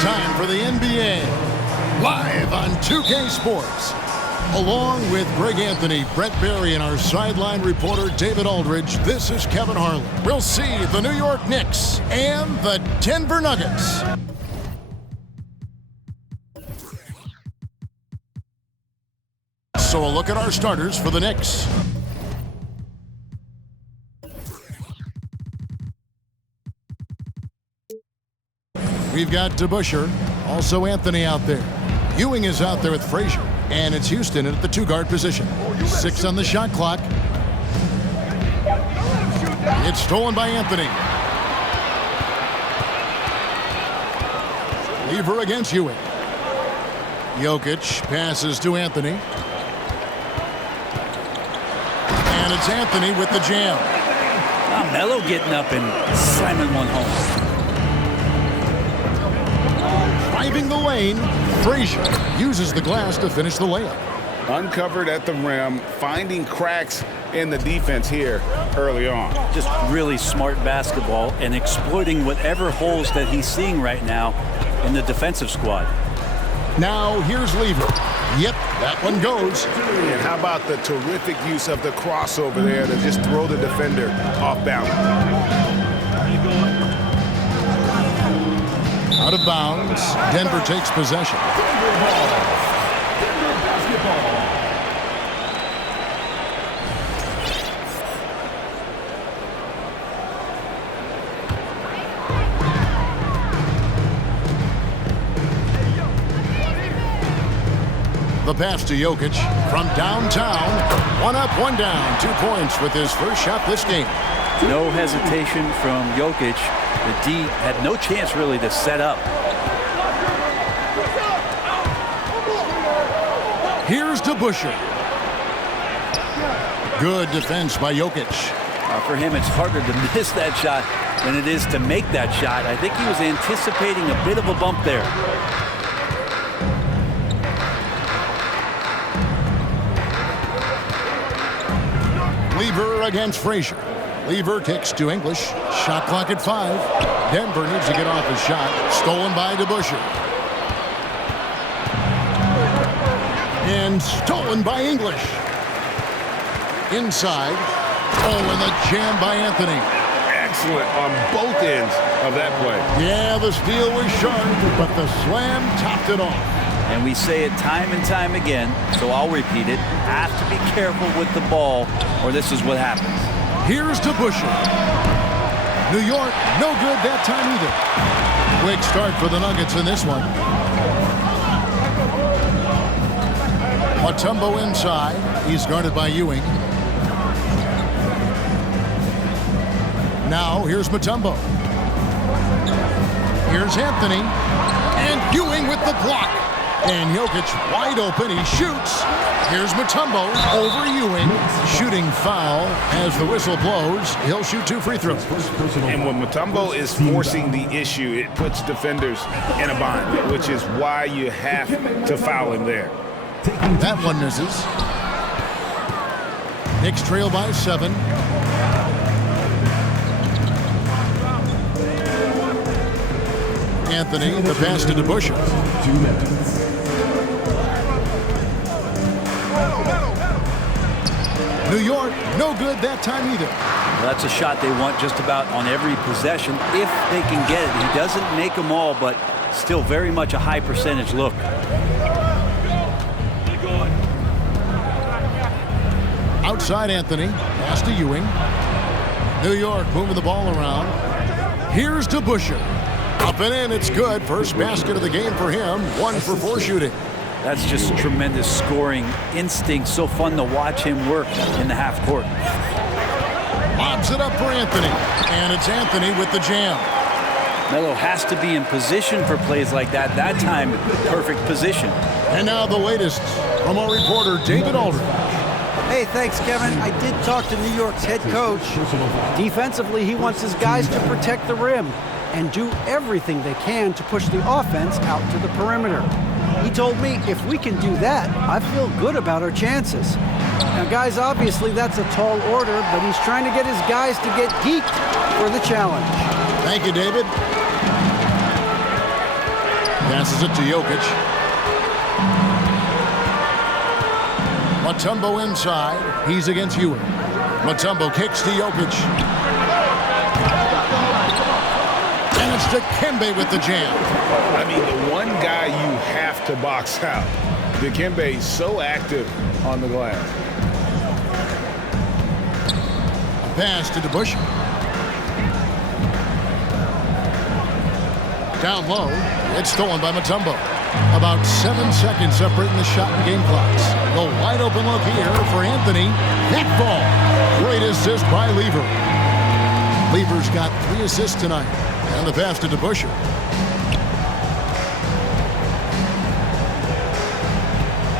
time for the NBA, live on 2K Sports. Along with Greg Anthony, Brett Barry, and our sideline reporter David Aldridge, this is Kevin Harlan. We'll see the New York Knicks and the Denver Nuggets. So a look at our starters for the Knicks. We've got DeBusschere, also Anthony out there. Ewing is out there with Frazier, and it's Houston at the two-guard position. 6 on the shot clock. It's stolen by Anthony. Lever against Ewing. Jokic passes to Anthony. And it's Anthony with the jam. Melo getting up and slamming one home. Driving the lane, Frazier uses the glass to finish the layup. Uncovered at the rim, finding cracks in the defense here early on. Just really smart basketball and exploiting whatever holes that he's seeing right now in the defensive squad. Now here's Lever. Yep, that one goes. And how about the terrific use of the crossover there to just throw the defender off balance. Out of bounds, Denver takes possession. The pass to Jokic from downtown. 1 up, 1 down. 2 points with his first shot this game. No hesitation from Jokic. The D had no chance really to set up. Here's DeBusschere. Good defense by Jokic. For him, it's harder to miss that shot than it is to make that shot. I think he was anticipating a bit of a bump there. Lever against Frazier. Lever kicks to English. Shot clock at 5. Denver needs to get off his shot. Stolen by DeBusschere. And stolen by English. Inside. Oh, and the jam by Anthony. Excellent on both ends of that play. Yeah, the steal was sharp, but the slam topped it off. And we say it time and time again, so I'll repeat it. Have to be careful with the ball, or this is what happens. Here's DeBusschere. New York, no good that time either. Quick start for the Nuggets in this one. Mutombo inside. He's guarded by Ewing. Now here's Mutombo. Here's Anthony. And Ewing with the block. And Jokic wide open. He shoots. Here's Mutombo over Ewing. Shooting foul as the whistle blows. He'll shoot 2 free throws. And when Mutombo is forcing the issue, it puts defenders in a bind, which is why you have to foul him there. That one misses. Knicks trail by 7. Anthony, the pass to DeBusschere. 2 minutes. New York, no good that time either. Well, that's a shot they want just about on every possession if they can get it. He doesn't make them all, but still very much a high percentage look. Outside Anthony, pass to Ewing. New York moving the ball around. Here's DeBusschere. Up and in, it's good. First basket of the game for him. 1 for 4 shooting. That's just tremendous scoring instinct. So fun to watch him work in the half court. Lobs it up for Anthony. And it's Anthony with the jam. Melo has to be in position for plays like that. That time, perfect position. And now the latest from our reporter, David Aldridge. Hey, thanks, Kevin. I did talk to New York's head coach. Defensively, he wants his guys to protect the rim and do everything they can to push the offense out to the perimeter. He told me if we can do that, I feel good about our chances. Now, guys, obviously that's a tall order, but he's trying to get his guys to get geeked for the challenge. Thank you, David. Passes it to Jokic. Mutombo inside. He's against Ewing. Mutombo kicks to Jokic. And it's Dikembe with the jam. I mean, the one guy you have to box out. Dikembe is so active on the glass. A pass to DeBusschere. Down low. It's stolen by Mutombo. About 7 seconds separating the shot and game clocks. The wide open look here for Anthony. That ball. Great assist by Lever. Lever's got 3 assists tonight. And the pass to DeBusschere.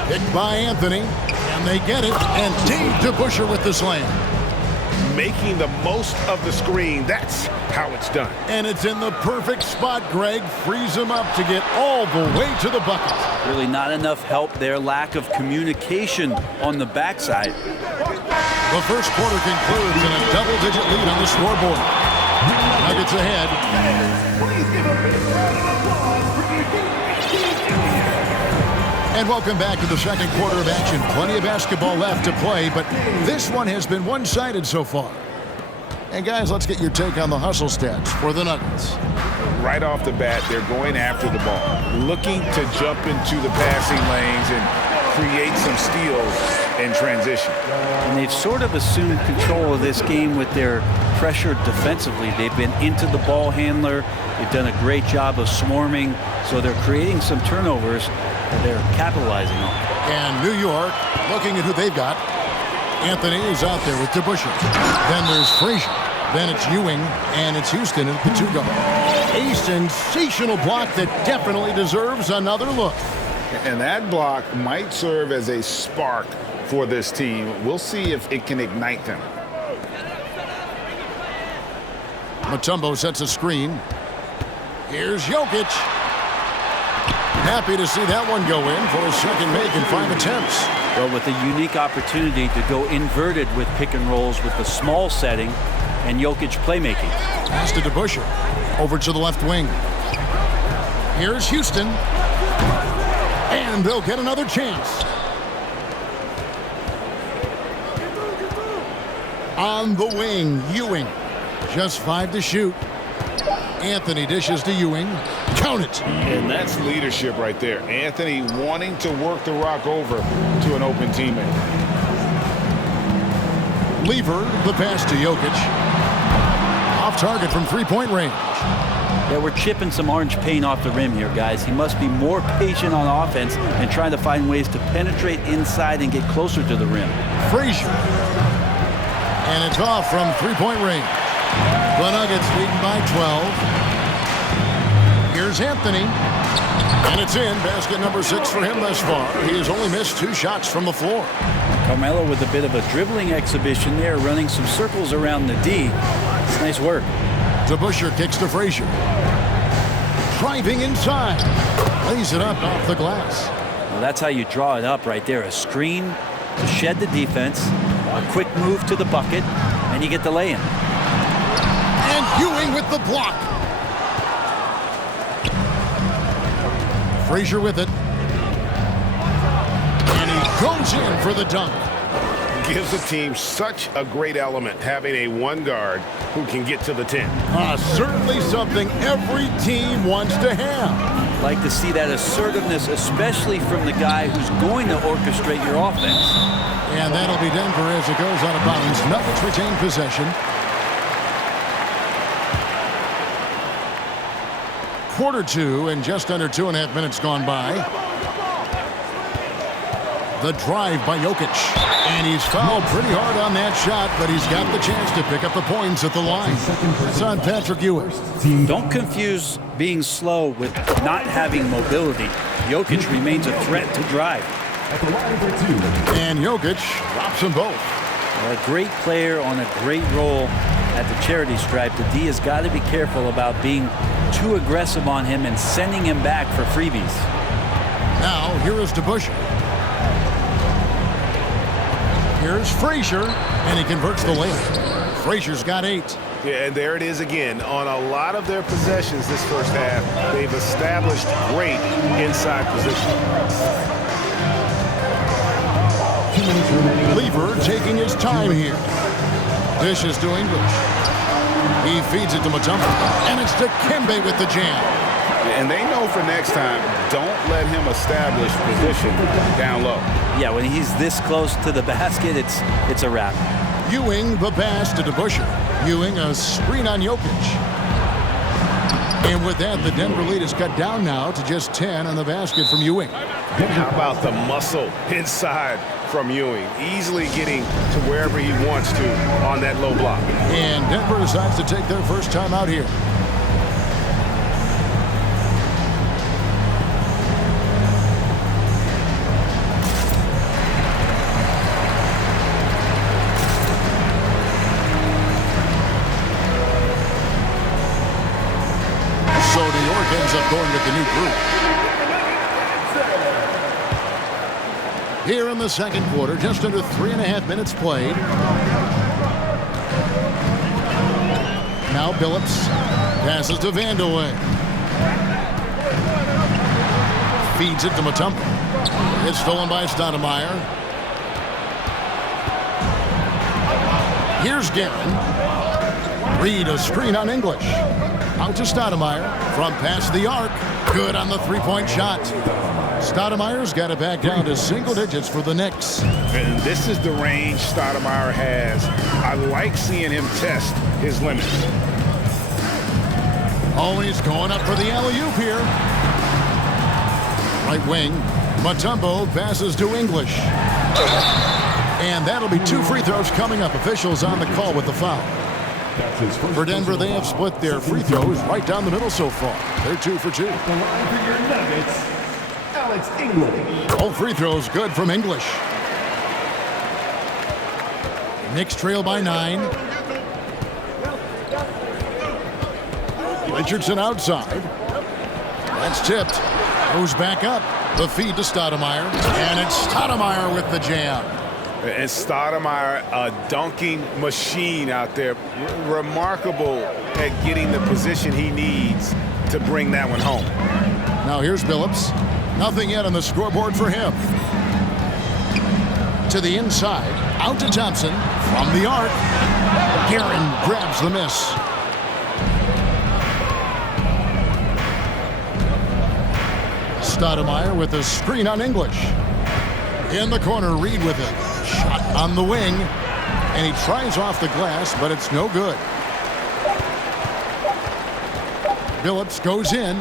Picked by Anthony. And they get it. And DeBusschere with the slam. Making the most of the screen. That's how it's done. And it's in the perfect spot, Greg. Frees him up to get all the way to the bucket. Really not enough help there. Lack of communication on the backside. The first quarter concludes in a double-digit lead on the scoreboard. Nuggets ahead. And welcome back to the second quarter of action. Plenty of basketball left to play, but this one has been one-sided so far. And guys, let's get your take on the hustle stats for the Nuggets. Right off the bat, they're going after the ball, looking to jump into the passing lanes and create some steals in transition. And they've sort of assumed control of this game with their pressure defensively. They've been into the ball handler. They've done a great job of swarming, so they're creating some turnovers that they're capitalizing on. And New York, looking at who they've got. Anthony is out there with DeBusschere. Then there's Frazier. Then it's Ewing, and it's Houston at the 2 guard. A sensational block that definitely deserves another look. And that block might serve as a spark for this team. We'll see if it can ignite them. Mutombo sets a screen. Here's Jokic. Happy to see that one go in for a second make in 5 attempts. Well, with a unique opportunity to go inverted with pick and rolls with the small setting and Jokic playmaking. Pass to DeBusschere. Over to the left wing. Here's Houston. And they'll get another chance. On the wing, Ewing. Just 5 to shoot. Anthony dishes to Ewing. Count it. And that's leadership right there. Anthony wanting to work the rock over to an open teammate. Lever, the pass to Jokic. Off target from three-point range. Yeah, we're chipping some orange paint off the rim here, guys. He must be more patient on offense and trying to find ways to penetrate inside and get closer to the rim. Frazier. And it's off from three-point range. The Nuggets leading by 12. Here's Anthony. And it's in. Basket number 6 for him thus far. He has only missed 2 shots from the floor. Carmelo with a bit of a dribbling exhibition there, running some circles around the D. It's nice work. DeBusschere kicks to Frazier. Driving inside. Lays it up off the glass. Well, that's how you draw it up right there. A screen to shed the defense, a quick move to the bucket, and you get the lay-in. And Ewing with the block. Frazier with it. And he goes in for the dunk. Gives the team such a great element having a 1 guard who can get to the 10. Certainly something every team wants to have. Like to see that assertiveness, especially from the guy who's going to orchestrate your offense. And that'll be Denver as it goes out of bounds. Nuggets retain possession. Quarter 2 and just under 2.5 minutes gone by. The drive by Jokic. And he's fouled pretty hard on that shot, but he's got the chance to pick up the points at the line. It's on Patrick Ewing. Don't confuse being slow with not having mobility. Jokic remains a threat to drive. And Jokic drops them both. Well, a great player on a great role at the charity stripe. The D has got to be careful about being too aggressive on him and sending him back for freebies. Now, here is DeBusschere. Here's Frazier, and he converts the layup. Frazier's got 8. Yeah, and there it is again. On a lot of their possessions this first half, they've established great inside position. Lever taking his time here. Dishes to English. He feeds it to Mutombo. And it's to Kimbe with the jam. And they know for next time, don't let him establish position down low. Yeah, when he's this close to the basket, it's a wrap. Ewing the pass to DeBusschere. Ewing a screen on Jokic. And with that, the Denver lead is cut down now to just 10 on the basket from Ewing. And how about the muscle inside from Ewing? Easily getting to wherever he wants to on that low block. And Denver decides to take their first time out here. So New York ends up going with the new group. Here in the second quarter, just under 3.5 minutes played. Now Billups passes to Vandeweghe. Feeds it to Mutombo. It's stolen by Stoudemire. Here's Guerin. Reed a screen on English. Out to Stoudemire from past the arc. Good on the three-point shot. Stoudemire's got it back down to single digits for the Knicks. And this is the range Stoudemire has. I like seeing him test his limits. Always going up for the alley-oop here. Right wing. Mutombo passes to English. And that'll be 2 free throws coming up. Officials on the call with the foul. For Denver, they have split their free throws right down the middle so far. They're 2 for 2. All free throws good from English. Knicks trail by 9. Richardson outside. That's tipped. Goes back up. The feed to Stoudemire. And it's Stoudemire with the jam. And Stoudemire, a dunking machine out there. Remarkable at getting the position he needs to bring that one home. Now here's Billups. Nothing yet on the scoreboard for him. To the inside. Out to Thompson. From the arc. Guerin grabs the miss. Stoudemire with a screen on English. In the corner, Reed with it. Shot on the wing. And he tries off the glass, but it's no good. Billups goes in.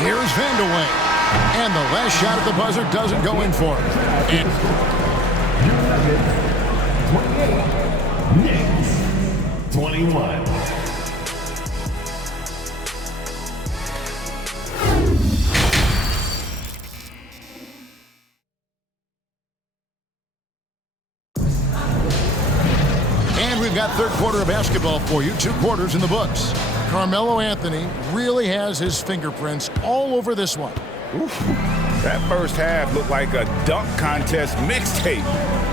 Here's Vandeweghe. And the last shot at the buzzer doesn't go in for him. And 28, Knicks 21. And we've got third quarter of basketball for you. 2 quarters in the books. Carmelo Anthony really has his fingerprints all over this one. Oof. That first half looked like a dunk contest mixtape.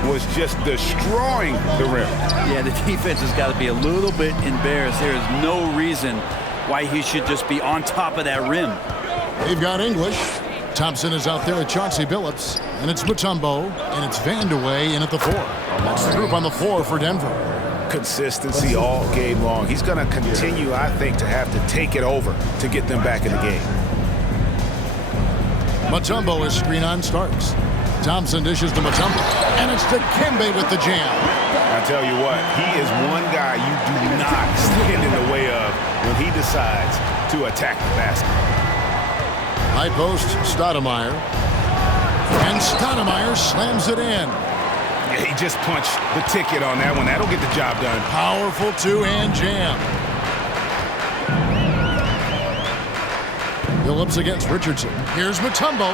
Was just destroying the rim. Yeah, the defense has got to be a little bit embarrassed. There is no reason why he should just be on top of that rim. They've got English. Thompson is out there with Chauncey Billups. And it's Mutombo. And it's Vandeweghe in at the 4. That's the group on the floor for Denver. Consistency all game long. He's going to continue, I think, to have to take it over to get them back in the game. Mutombo is screen on Starks. Thompson dishes to Mutombo. And it's to Kimbe with the jam. I tell you what, he is one guy you do not stand in the way of when he decides to attack the basket. High post, Stoudemire. And Stoudemire slams it in. Yeah, he just punched the ticket on that one. That'll get the job done. Powerful 2-hand jam. Billups against Richardson. Here's Mutombo.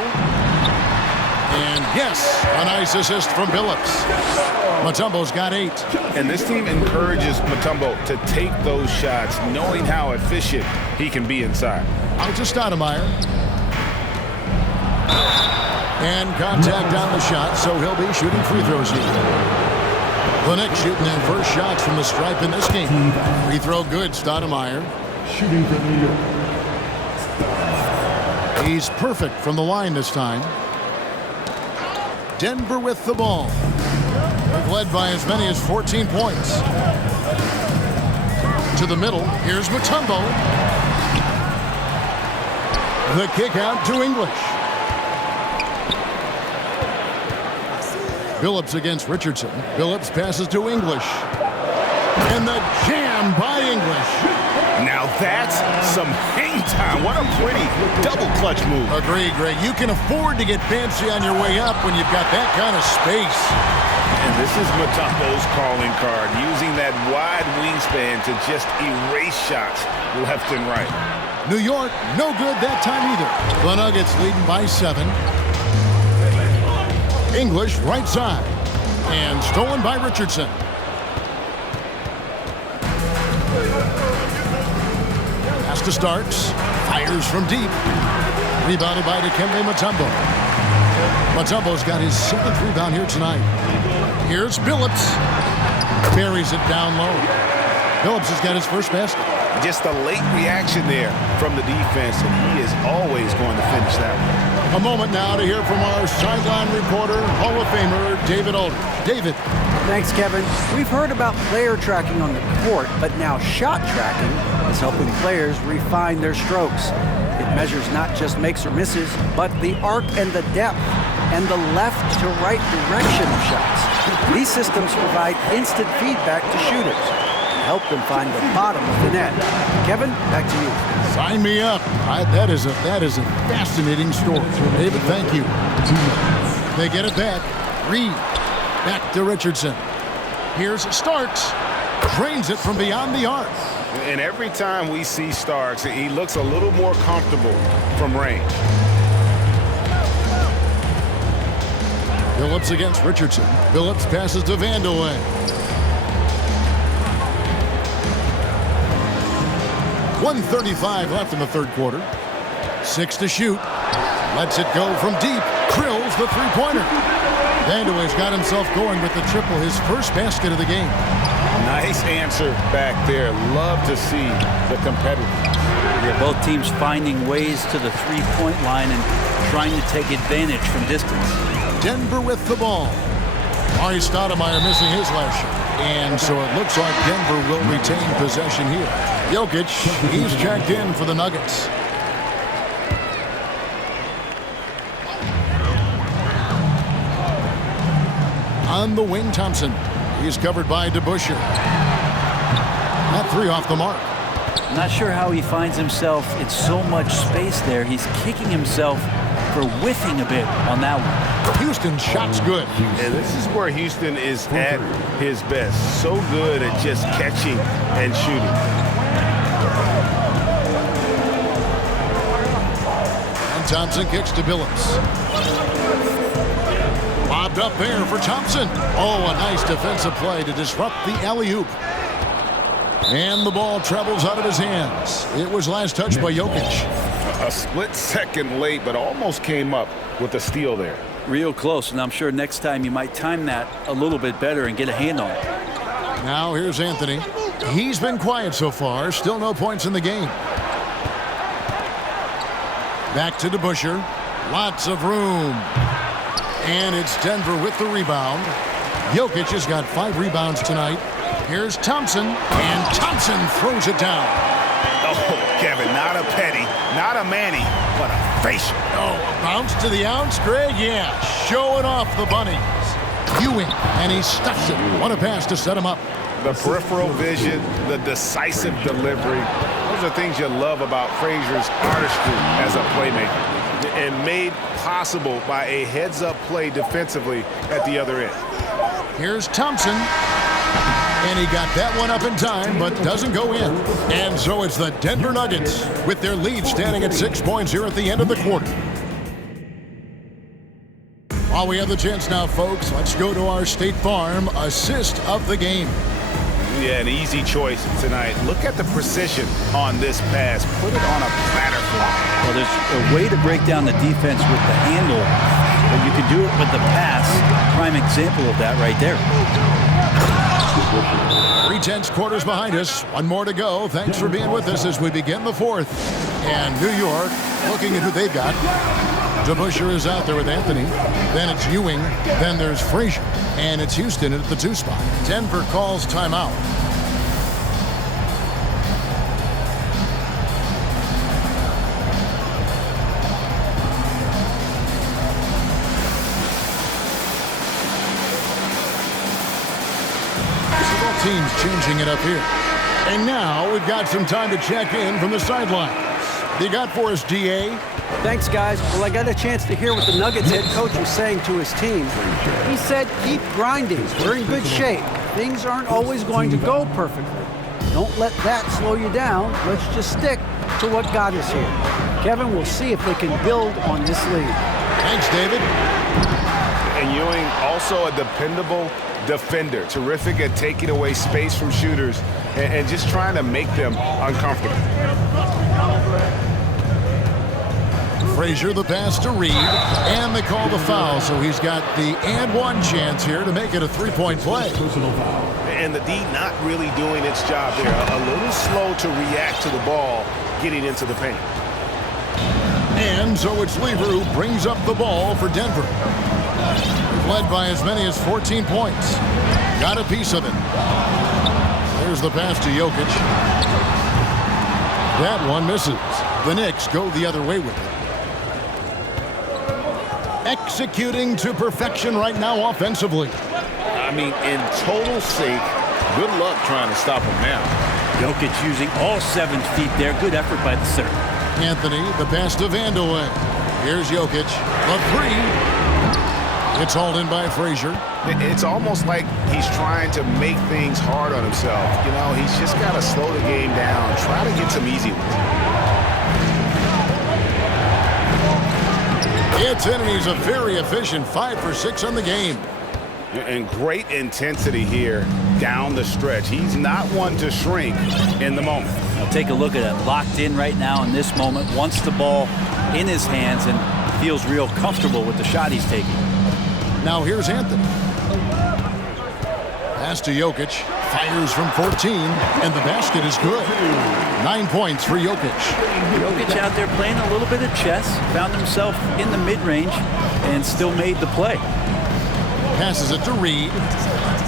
And yes, a nice assist from Billups. Mutombo's got 8. And this team encourages Mutombo to take those shots, knowing how efficient he can be inside. Out to Stoudemire. And contact on the shot, so he'll be shooting free throws here. The Knicks shooting their first shots from the stripe in this game. Free throw good, Stoudemire. Shooting for New York. He's perfect from the line this time. Denver with the ball. They've led by as many as 14 points. To the middle, here's Mutombo. The kick out to English. Billups against Richardson. Billups passes to English. And the jam by English. Now that's some hang time. What a pretty double clutch move. Agree, Greg. You can afford to get fancy on your way up when you've got that kind of space. And this is Mutombo's calling card, using that wide wingspan to just erase shots left and right. New York, no good that time either. The Nuggets leading by 7. English right side. And stolen by Richardson. Pass to Starks. Fires from deep. Rebounded by Dikembe Mutombo. Mutombo's got his 7th rebound here tonight. Here's Billups. Buries it down low. Billups has got his first basket. Just a late reaction there from the defense, and he is always going to finish that one. A moment now to hear from our sideline reporter, Hall of Famer David Aldridge. David. Thanks, Kevin. We've heard about player tracking on the court, but now shot tracking is helping players refine their strokes. It measures not just makes or misses, but the arc and the depth and the left to right direction of shots. These systems provide instant feedback to shooters and help them find the bottom of the net. Kevin, back to you. Sign me up. That is a fascinating story. David, thank you. They get it back. Reed. Back to Richardson. Here's Starks. Drains it from beyond the arc. And every time we see Starks, he looks a little more comfortable from range. Billups against Richardson. Billups passes to Vandeweghe. 1:35 left in the third quarter. 6 to shoot. Lets it go from deep. Drills the three-pointer. Vandeweghe's got himself going with the triple, his first basket of the game. Nice answer back there. Love to see the competitiveness. Yeah, both teams finding ways to the three-point line and trying to take advantage from distance. Denver with the ball. Ari Stoudemire missing his last shot. And so it looks like Denver will retain possession here. Jokic, he's checked in for the Nuggets. On the wing, Thompson. He's covered by DeBusschere. That 3 off the mark. I'm not sure how he finds himself in so much space there. He's kicking himself for whiffing a bit on that one. Houston's shot's good. And this is where Houston is at his best. So good at just catching and shooting. And Thompson kicks to Billups. Lobbed up there for Thompson. Oh, a nice defensive play to disrupt the alley-oop. And the ball travels out of his hands. It was last touched by Jokic. A split second late, but almost came up with a steal there. Real close, and I'm sure next time you might time that a little bit better and get a hand on it. Now here's Anthony. He's been quiet so far. Still no points in the game. Back to DeBusschere. Lots of room. And it's Denver with the rebound. Jokic has got 5 rebounds tonight. Here's Thompson. And Thompson throws it down. Oh, Kevin, not a penny, not a Manny, but a facial. Oh, a bounce to the ounce, Greg? Yeah, showing off the bunnies. Ewing, and he stuffs it. What a pass to set him up. The peripheral vision, the decisive delivery. Those are things you love about Frazier's artistry as a playmaker. And made possible by a heads-up play defensively at the other end. Here's Thompson. And he got that one up in time, but doesn't go in. And so it's the Denver Nuggets with their lead standing at 6 points here at the end of the quarter. While we have the chance now, folks, let's go to our State Farm assist of the game. Yeah, an easy choice tonight. Look at the precision on this pass. Put it on a platter for him. Well, there's a way to break down the defense with the handle, but you can do it with the pass. Prime example of that right there. 3/10 quarters behind us. One more to go. Thanks for being with us as we begin the fourth. And New York looking at who they've got. DeBusschere is out there with Anthony. Then it's Ewing. Then there's Frazier. And it's Houston at the 2 spot. Denver calls timeout. Teams changing it up here. And now we've got some time to check in from the sidelines. You got for us, DA? Thanks, guys. Well, I got a chance to hear what the Nuggets head coach was saying to his team. He said, keep grinding. We're in good shape. Things aren't always going to go perfectly. Don't let that slow you down. Let's just stick to what got us here. Kevin, we'll see if they can build on this lead. Thanks, David. And Ewing, also a dependable defender. Terrific at taking away space from shooters and just trying to make them uncomfortable. Frazier the pass to Reed, and they call the foul, so he's got the and one chance here to make it a 3-point play. And the D not really doing its job there. A little slow to react to the ball getting into the paint. And so it's Lever who brings up the ball for Denver. Led by as many as 14 points. Got a piece of it. There's the pass to Jokic. That one misses. The Knicks go the other way with it. Executing to perfection right now offensively. I mean, in total sync. Good luck trying to stop him now. Jokic using all 7 feet there. Good effort by the center. Anthony, the pass to Vandeweghe. Here's Jokic. The 3. It's hauled in by Frazier. It's almost like he's trying to make things hard on himself. You know, he's just got to slow the game down, try to get some easy ones. It's in, and he's a very efficient 5 for 6 on the game. And great intensity here down the stretch. He's not one to shrink in the moment. Now take a look at it. Locked in right now in this moment. Wants the ball in his hands and feels real comfortable with the shot he's taking. Now here's Anthony. Pass to Jokic. Fires from 14, and the basket is good. 9 points for Jokic. Jokic out there playing a little bit of chess. Found himself in the mid-range and still made the play. Passes it to Reed.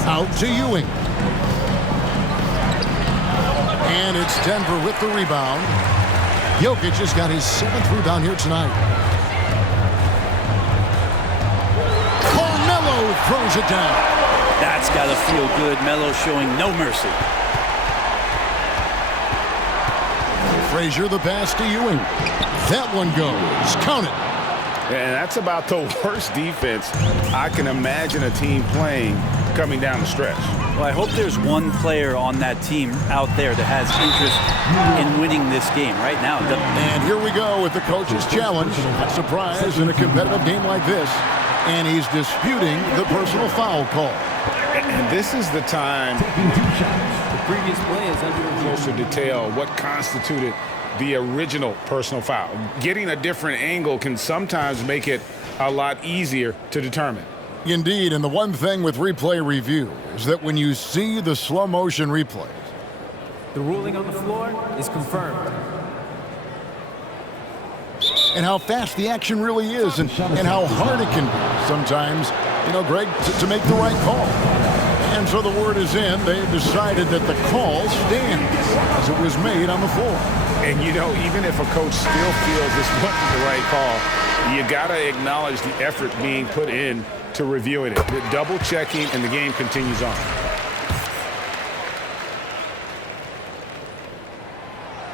Out to Ewing. And it's Denver with the rebound. Jokic has got his 7th rebound here tonight. Throws it down. That's got to feel good. Melo showing no mercy. Frazier the pass to Ewing. That one goes. Count it. And that's about the worst defense I can imagine a team playing coming down the stretch. Well, I hope there's one player on that team out there that has interest in winning this game right now. And here we go with the coach's challenge. A surprise in a competitive game like this. And he's disputing the personal foul call. And this is the time. The previous play is under closer detail what constituted the original personal foul. Getting a different angle can sometimes make it a lot easier to determine. Indeed, and the one thing with replay review is that when you see the slow motion replays, the ruling on the floor is confirmed. And how fast the action really is, and how hard it can be sometimes, you know, Greg, to make the right call. And so the word is in. They've decided that the call stands as it was made on the floor. And, you know, even if a coach still feels this wasn't the right call, you got to acknowledge the effort being put in to reviewing it. The double checking, and the game continues on.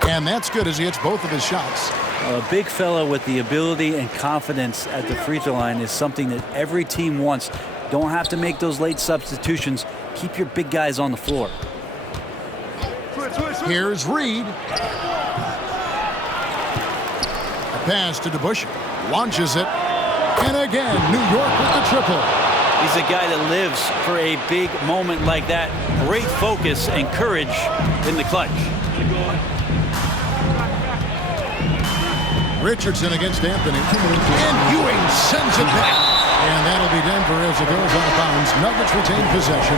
And that's good as he hits both of his shots. A big fella with the ability and confidence at the free throw line is something that every team wants. Don't have to make those late substitutions. Keep your big guys on the floor. Here's Reed. A pass to DeBusschere. Launches it. And again, New York with the triple. He's a guy that lives for a big moment like that. Great focus and courage in the clutch. Richardson against Anthony. And Ewing sends it back. And that'll be Denver as it goes out of bounds. Nuggets retain possession.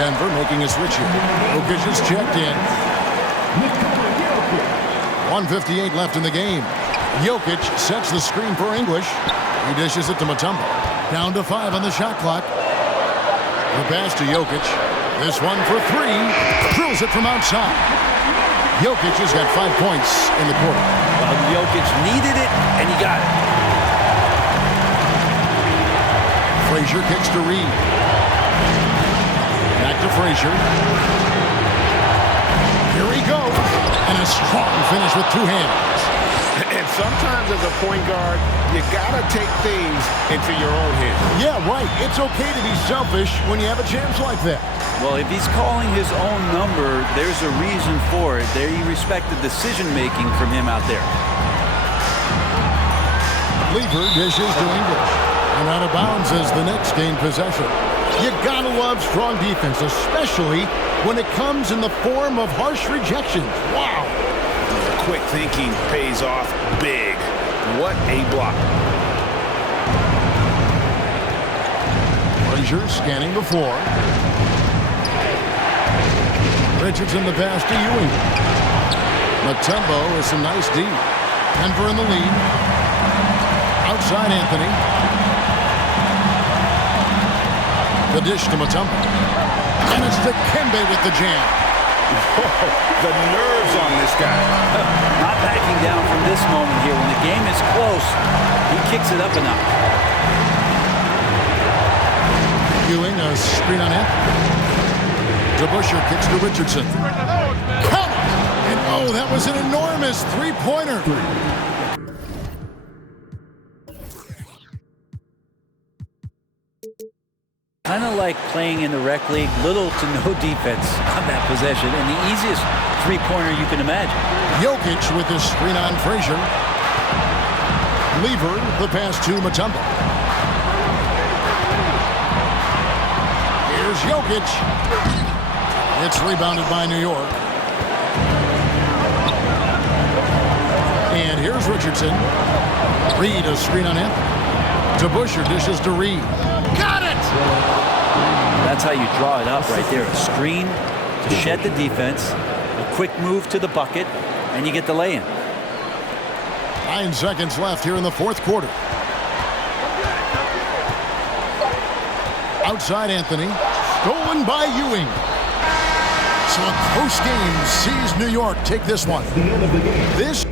Denver making a switch here. Jokic is checked in. 1:58 left in the game. Jokic sets the screen for English. He dishes it to Mutombo. Down to 5 on the shot clock. The pass to Jokic. This one for 3. Drills it from outside. Jokic has got 5 points in the quarter. Well, Jokic needed it, and he got it. Frazier kicks to Reed. Back to Frazier. Here he goes. And a strong finish with 2 hands. And sometimes as a point guard, you gotta take things into your own hands. Yeah, right. It's okay to be selfish when you have a chance like that. Well, if he's calling his own number, there's a reason for it. They respect the decision-making from him out there. Lever dishes to English. And out of bounds as the Knicks gain possession. You gotta love strong defense, especially when it comes in the form of harsh rejections. Wow. Quick thinking pays off big. What a block. Frazier scanning the floor. Richardson the pass to Ewing. Mutombo with some nice D. Denver in the lead. Outside Anthony. The dish to Mutombo. And it's to Kembe with the jam. Whoa, the nerves on this guy. Not backing down from this moment here. When the game is close, he kicks it up a notch. Ewing a screen on Anthony. DeBusschere kicks to Richardson. Come on! And oh, that was an enormous three-pointer. Kind of like playing in the rec league, little to no defense on that possession, and the easiest three-pointer you can imagine. Jokic with his screen on Frazier. Lever, the pass to Mutombo. Here's Jokic. It's rebounded by New York. And here's Richardson. Reed a screen on Anthony. DeBusschere dishes to Reed. Got it! That's how you draw it up right there. A screen to shed the defense, a quick move to the bucket, and you get the lay-in. 9 seconds left here in the fourth quarter. Outside Anthony. Stolen by Ewing. So a close game sees New York take this one. This